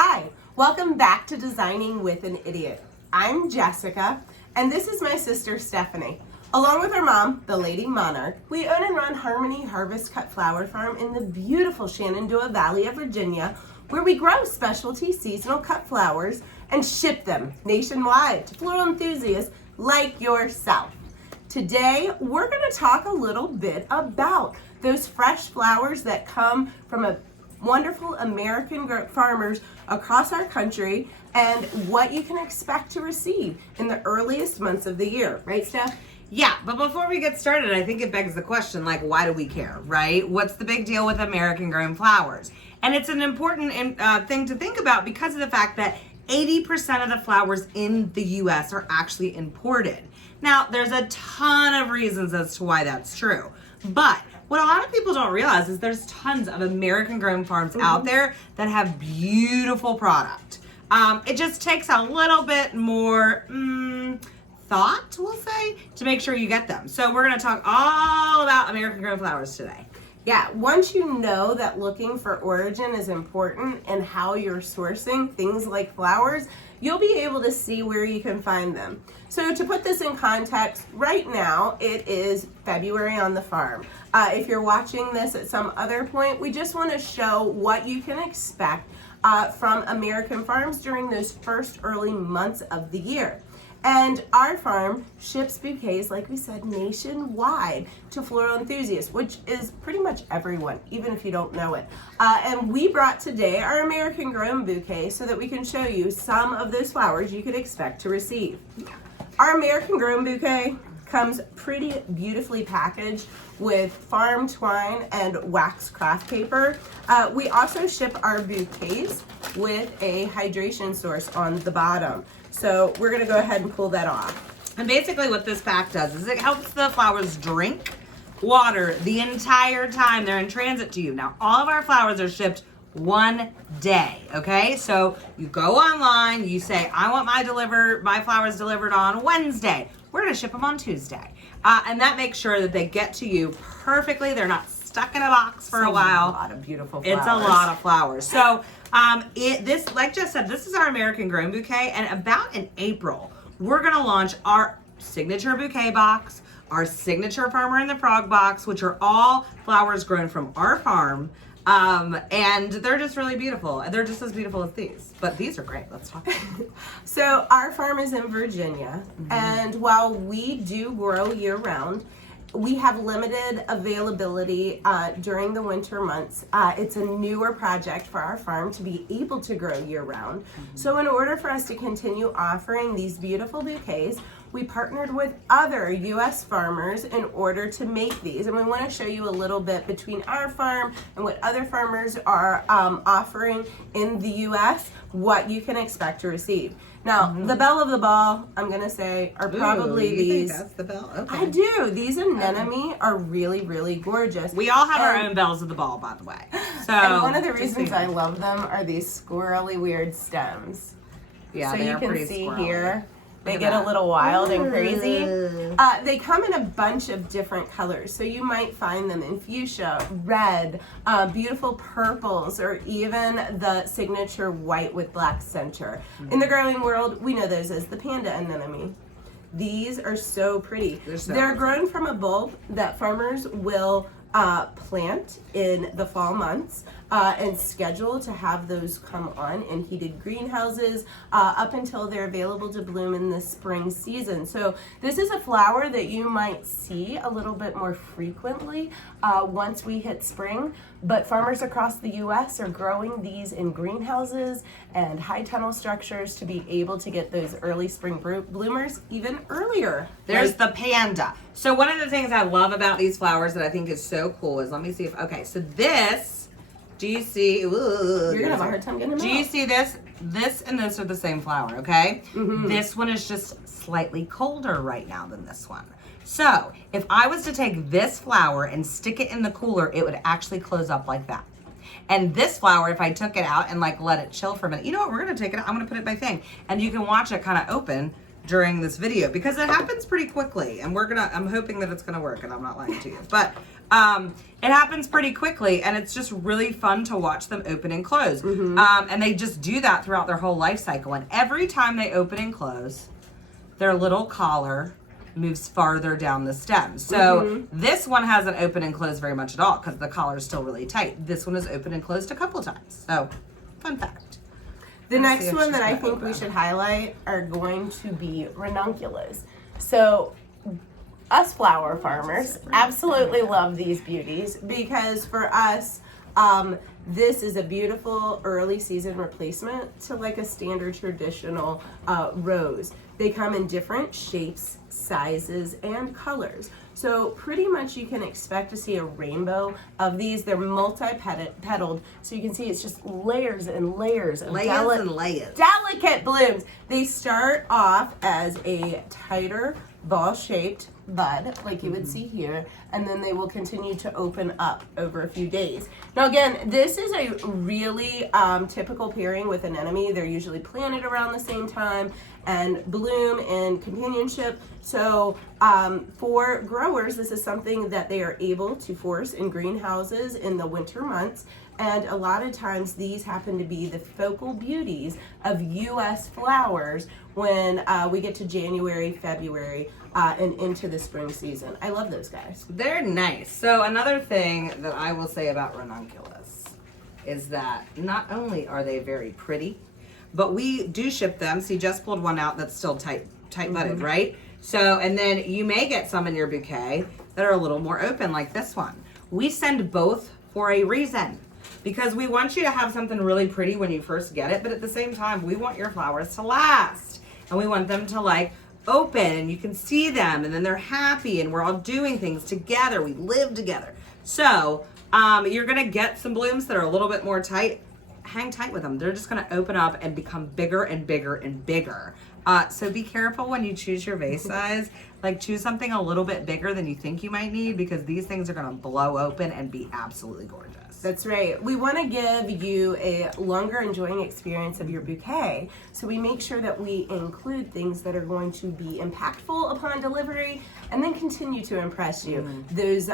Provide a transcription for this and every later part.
Hi, welcome back to Designing with an Idiot. I'm Jessica, and this is my sister Stephanie. Along with our mom, the Lady Monarch, we own and run Harmony Harvest Cut Flower Farm in the beautiful Shenandoah Valley of Virginia, where we grow specialty seasonal cut flowers and ship them nationwide to floral enthusiasts like yourself. Today, we're going to talk a little bit about those fresh flowers that come from a wonderful American farmers across our country and what you can expect to receive in the earliest months of the year. Right, Steph? Yeah, but before we get started, I think it begs the question, like, why do we care, right? What's the big deal with American grown flowers? And it's an important thing to think about because of the fact that 80% of the flowers in the U.S. are actually imported. Now, there's a ton of reasons as to why that's true, but what a lot of people don't realize is there's tons of American grown farms out there that have beautiful product. It just takes a little bit more thought, we'll say, to make sure you get them. So we're gonna talk all about American grown flowers today. Yeah, once you know that looking for origin is important and how you're sourcing things like flowers, you'll be able to see where you can find them. So to put this in context, right now it is February on the farm. If you're watching this at some other point, we just want to show what you can expect from American farms during those first early months of the year. And our farm ships bouquets, like we said, nationwide to floral enthusiasts, which is pretty much everyone, even if you don't know it. And we brought today our American Grown Bouquet so that we can show you some of those flowers you could expect to receive. Our American Grown Bouquet comes pretty beautifully packaged with farm twine and wax craft paper. We also ship our bouquets with a hydration source on the bottom. So we're gonna go ahead and pull that off. And basically what this pack does is it helps the flowers drink water the entire time they're in transit to you. Now, all of our flowers are shipped one day, okay? So you go online, you say, I want my flowers delivered on Wednesday. We're gonna ship them on Tuesday. And that makes sure that they get to you perfectly. They're not stuck in a box for a while. A lot of beautiful flowers. It's a lot of flowers. So this, like Jess said, this is our American Grown Bouquet, and about in April, we're gonna launch our signature bouquet box, our signature Farmer and the Frog box, which are all flowers grown from our farm. And they're just really beautiful. They're just as beautiful as these, but these are great. Let's talk about them. So our farm is in Virginia, and while we do grow year round, we have limited availability during the winter months. It's a newer project for our farm to be able to grow year round. So in order for us to continue offering these beautiful bouquets, we partnered with other U.S. farmers in order to make these. And we want to show you a little bit between our farm and what other farmers are offering in the U.S., what you can expect to receive. Now, the belle of the ball, I'm going to say, are probably these. Think that's the bell? Okay. I do. These anemone are really, really gorgeous. We all have our own bells of the ball, by the way. So, and one of the reasons I love them are these squirrely weird stems. Yeah, so they you are can pretty see squirrely. here. They get a little wild and crazy. They come in a bunch of different colors. So you might find them in fuchsia, red, beautiful purples, or even the signature white with black center. In the growing world, we know those as the panda anemone. These are so pretty. They're grown from a bulb that farmers will plant in the fall months and schedule to have those come on in heated greenhouses up until they're available to bloom in the spring season. So this is a flower that you might see a little bit more frequently once we hit spring, but farmers across the U.S. are growing these in greenhouses and high tunnel structures to be able to get those early spring bloomers even earlier. There's the panda. So one of the things I love about these flowers that I think is so cool is, let me see if, okay, so this, do you see, You're gonna have a hard time getting them do you see this? This and this are the same flower, okay? This one is just slightly colder right now than this one. So if I was to take this flower and stick it in the cooler, it would actually close up like that. And this flower, if I took it out and like let it chill for a minute, you know what, we're gonna take it out, I'm gonna put it in my thing, and you can watch it kind of open during this video because it happens pretty quickly, and I'm hoping that it's gonna work and I'm not lying to you. But It happens pretty quickly, and it's just really fun to watch them open and close. And they just do that throughout their whole life cycle. And every time they open and close, their little collar moves farther down the stem. So this one hasn't opened and closed very much at all because the collar is still really tight. This one has opened and closed a couple times. So, fun fact. The next one that I think we should highlight are going to be ranunculus. So, us flower farmers absolutely love these beauties because for us, this is a beautiful early season replacement to like a standard traditional rose. They come in different shapes, sizes, and colors. So pretty much you can expect to see a rainbow of these. They're multi-petaled, so you can see it's just layers and layers of delicate blooms. They start off as a tighter ball-shaped bud, like you would see here, and then they will continue to open up over a few days. Now again, this is a really typical pairing with an anemone. They're usually planted around the same time and bloom in companionship. So for growers, this is something that they are able to force in greenhouses in the winter months. And a lot of times these happen to be the focal beauties of U.S. flowers when we get to January, February, and into the spring season. I love those guys. They're nice. So another thing that I will say about ranunculus is that not only are they very pretty, but we do ship them. See, Jess pulled one out that's still tight budded, right? So, and then you may get some in your bouquet that are a little more open like this one. We send both for a reason. Because we want you to have something really pretty when you first get it, but at the same time, we want your flowers to last. And we want them to like open and you can see them and then they're happy and we're all doing things together. We live together. So you're gonna get some blooms that are a little bit more tight. Hang tight with them. They're just gonna open up and become bigger and bigger and bigger. So be careful when you choose your vase size. Like choose something a little bit bigger than you think you might need because these things are gonna blow open and be absolutely gorgeous. That's right. We want to give you a longer enjoying experience of your bouquet. So we make sure that we include things that are going to be impactful upon delivery and then continue to impress you those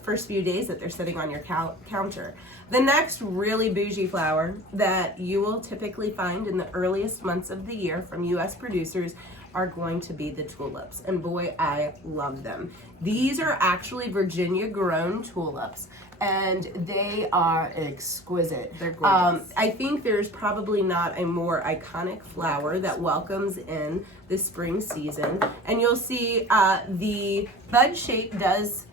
first few days that they're sitting on your counter. The next really bougie flower that you will typically find in the earliest months of the year from U.S. producers are going to be the tulips. And boy, I love them. These are actually Virginia grown tulips and they are exquisite. They're gorgeous. I think there's probably not a more iconic flower that welcomes in the spring season. And you'll see the bud shape does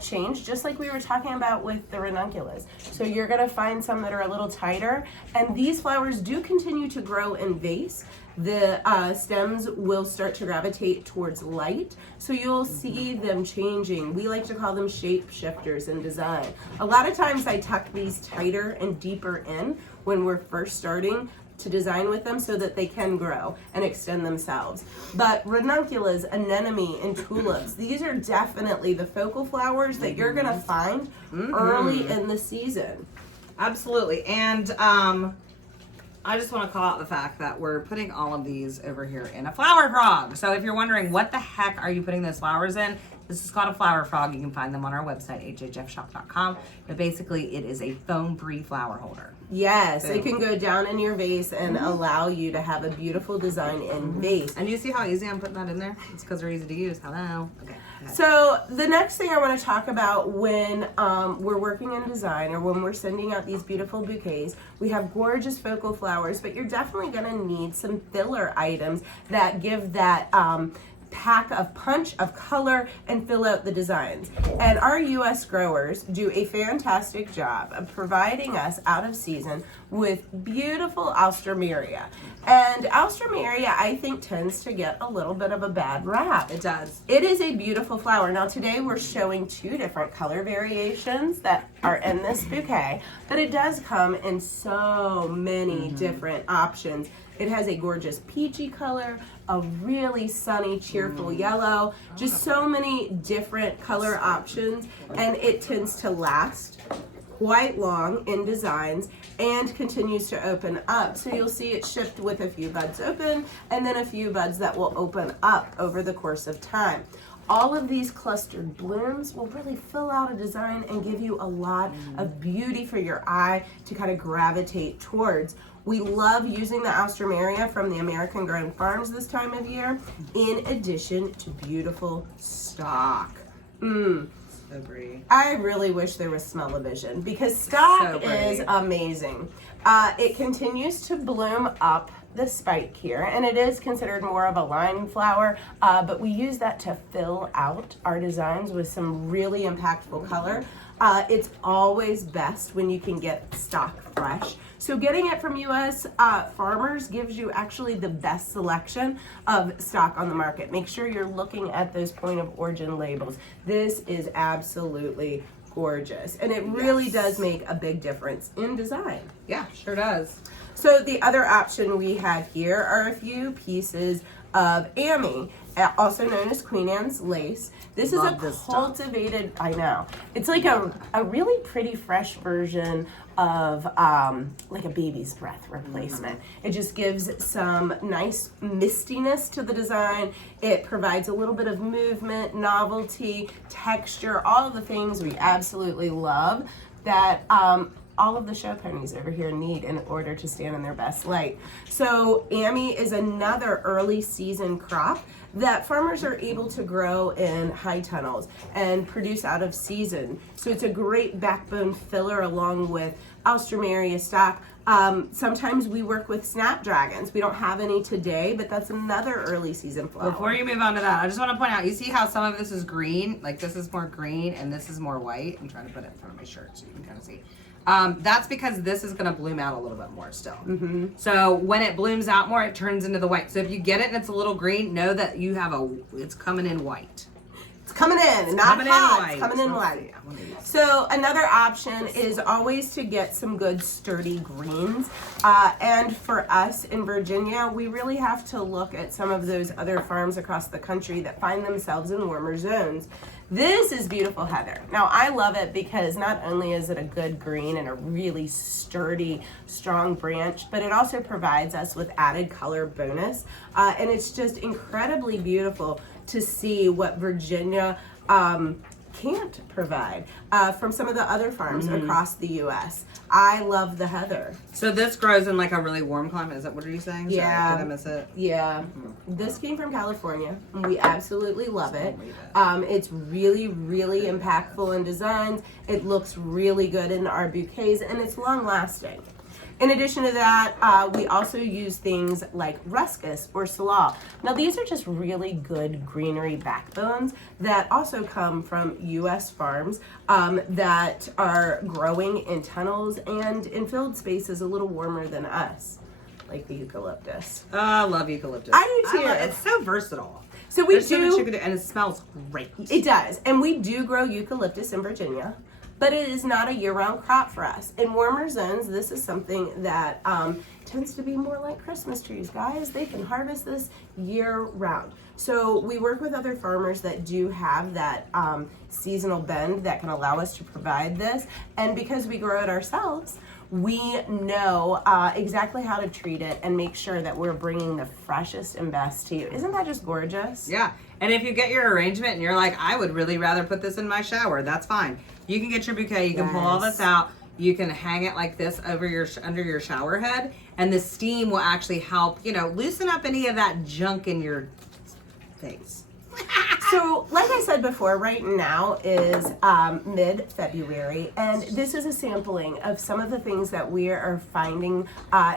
change, just like we were talking about with the ranunculus. So you're gonna find some that are a little tighter, and these flowers do continue to grow in vase. The stems will start to gravitate towards light, so you'll see them changing. We like to call them shape shifters in design. A lot of times I tuck these tighter and deeper in when we're first starting to design with them so that they can grow and extend themselves. But ranunculus, anemone, and tulips, these are definitely the focal flowers that you're gonna find early in the season. Absolutely. And I just want to call out the fact that we're putting all of these over here in a flower frog. So if you're wondering what the heck are you putting those flowers in, this is called a flower frog. You can find them on our website, hhfshop.com. But basically, it is a foam-free flower holder. Yes, it can go down in your vase and allow you to have a beautiful design in vase. And you see how easy I'm putting that in there? It's because they're easy to use. Hello. Okay. So the next thing I want to talk about when we're working in design or when we're sending out these beautiful bouquets, we have gorgeous focal flowers, but you're definitely going to need some filler items that give that pack of punch of color and fill out the designs. And our U.S. growers do a fantastic job of providing us out of season with beautiful alstroemeria. And alstroemeria, I think, tends to get a little bit of a bad rap. It does. It is a beautiful flower. Now today we're showing 2 different color variations that are in this bouquet, but it does come in so many different options. It has a gorgeous peachy color, a really sunny, cheerful yellow, just so many different color options, and it tends to last quite long in designs and continues to open up. So you'll see it shift with a few buds open and then a few buds that will open up over the course of time. all of these clustered blooms will really fill out a design and give you a lot of beauty for your eye to kind of gravitate towards. We love using the Alstroemeria from the American Grown Farms this time of year, in addition to beautiful stock. Agree. I really wish there was smell-o-vision because stock is amazing. It continues to bloom up the spike here, and it is considered more of a line flower, but we use that to fill out our designs with some really impactful color. It's always best when you can get stock fresh. So getting it from U.S. farmers gives you actually the best selection of stock on the market. Make sure you're looking at those point of origin labels. This is absolutely gorgeous, and it really does make a big difference in design. Yeah, sure does. So the other option we have here are a few pieces of Amy, also known as Queen Anne's lace. This is a cultivated, I know, it's like a really pretty fresh version of like a baby's breath replacement. It just gives some nice mistiness to the design. It provides a little bit of movement, novelty, texture, all of the things we absolutely love that all of the show ponies over here need in order to stand in their best light. So Amy is another early season crop that farmers are able to grow in high tunnels and produce out of season. So it's a great backbone filler along with Alstroemeria stock. Sometimes we work with snapdragons. We don't have any today, but that's another early season flower. Before you move on to that, I just want to point out, you see how some of this is green? Like this is more green and this is more white. I'm trying to put it in front of my shirt so you can kind of see. That's because this is going to bloom out a little bit more still. So when it blooms out more, it turns into the white. So if you get it and it's a little green, know that you have it's coming in white. It's coming in, not hot. It's coming in white. So another option is always to get some good sturdy greens. And for us in Virginia, we really have to look at some of those other farms across the country that find themselves in warmer zones. This is beautiful heather. Now I love it because not only is it a good green and a really sturdy, strong branch, but it also provides us with added color bonus. And it's just incredibly beautiful to see what Virginia can't provide from some of the other farms across the U.S. I love the heather. So this grows in like a really warm climate. Is that what are you saying? Yeah. Sorry, did I miss it? Yeah. This came from California, and we absolutely love it. It's really, really impactful in designs. It looks really good in our bouquets, and it's long lasting. In addition to that, we also use things like ruscus or salal. Now these are just really good greenery backbones that also come from U.S. farms that are growing in tunnels and in filled spaces a little warmer than us, like the eucalyptus. Oh, I love eucalyptus. I do too. It's so versatile. So we There's so much you do, can do, and it smells great. it does, and we do grow eucalyptus in Virginia. But it is not a year-round crop for us. In warmer zones, this is something that tends to be more like Christmas trees, guys. They can harvest this year-round. So we work with other farmers that do have that seasonal bend that can allow us to provide this. And because we grow it ourselves, we know exactly how to treat it and make sure that we're bringing the freshest and best to you. Isn't that just gorgeous? Yeah. And if you get your arrangement and you're like, I would really rather put this in my shower, that's fine. You can get your bouquet, you can pull all this out, you can hang it like this over under your shower head, and the steam will actually help, loosen up any of that junk in your face. So, like I said before, right now is mid-February, and this is a sampling of some of the things that we are finding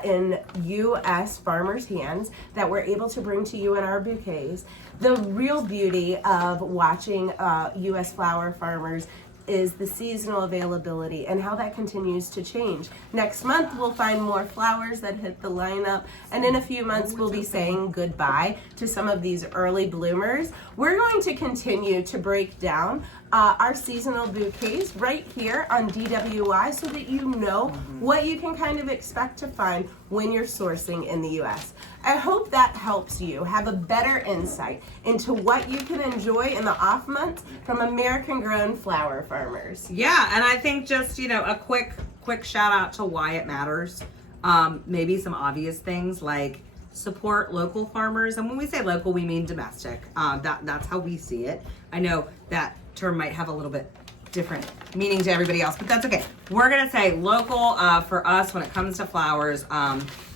in U.S. farmers' hands that we're able to bring to you in our bouquets. The real beauty of watching U.S. flower farmers is the seasonal availability and how that continues to change. Next month we'll find more flowers that hit the lineup, and in a few months we'll be saying goodbye to some of these early bloomers. We're going to continue to break down our seasonal bouquets right here on DWI so that you know what you can kind of expect to find when you're sourcing in the U.S. I hope that helps you have a better insight into what you can enjoy in the off months from American Grown flower farmers. Yeah, and I think just, a quick shout out to why it matters. Maybe some obvious things like support local farmers. And when we say local, we mean domestic. That's how we see it. I know that term might have a little bit different meaning to everybody else, but that's okay. We're gonna say local for us when it comes to flowers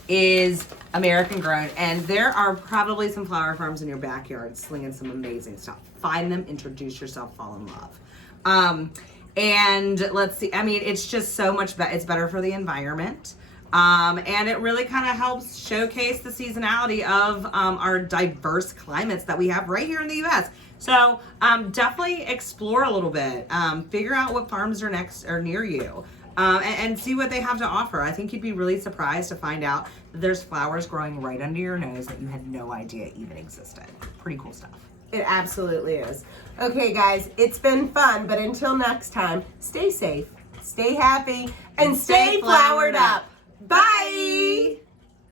is American Grown, and there are probably some flower farms in your backyard slinging some amazing stuff. Find them, introduce yourself, fall in love. And let's see, I mean, it's just so much better. It's better for the environment. And it really kind of helps showcase the seasonality of our diverse climates that we have right here in the U.S. So definitely explore a little bit. Figure out what farms are next or near you. And see what they have to offer. I think you'd be really surprised to find out that there's flowers growing right under your nose that you had no idea even existed. Pretty cool stuff. It absolutely is. Okay, guys, it's been fun, but until next time, stay safe, stay happy, and stay flowered up. Bye!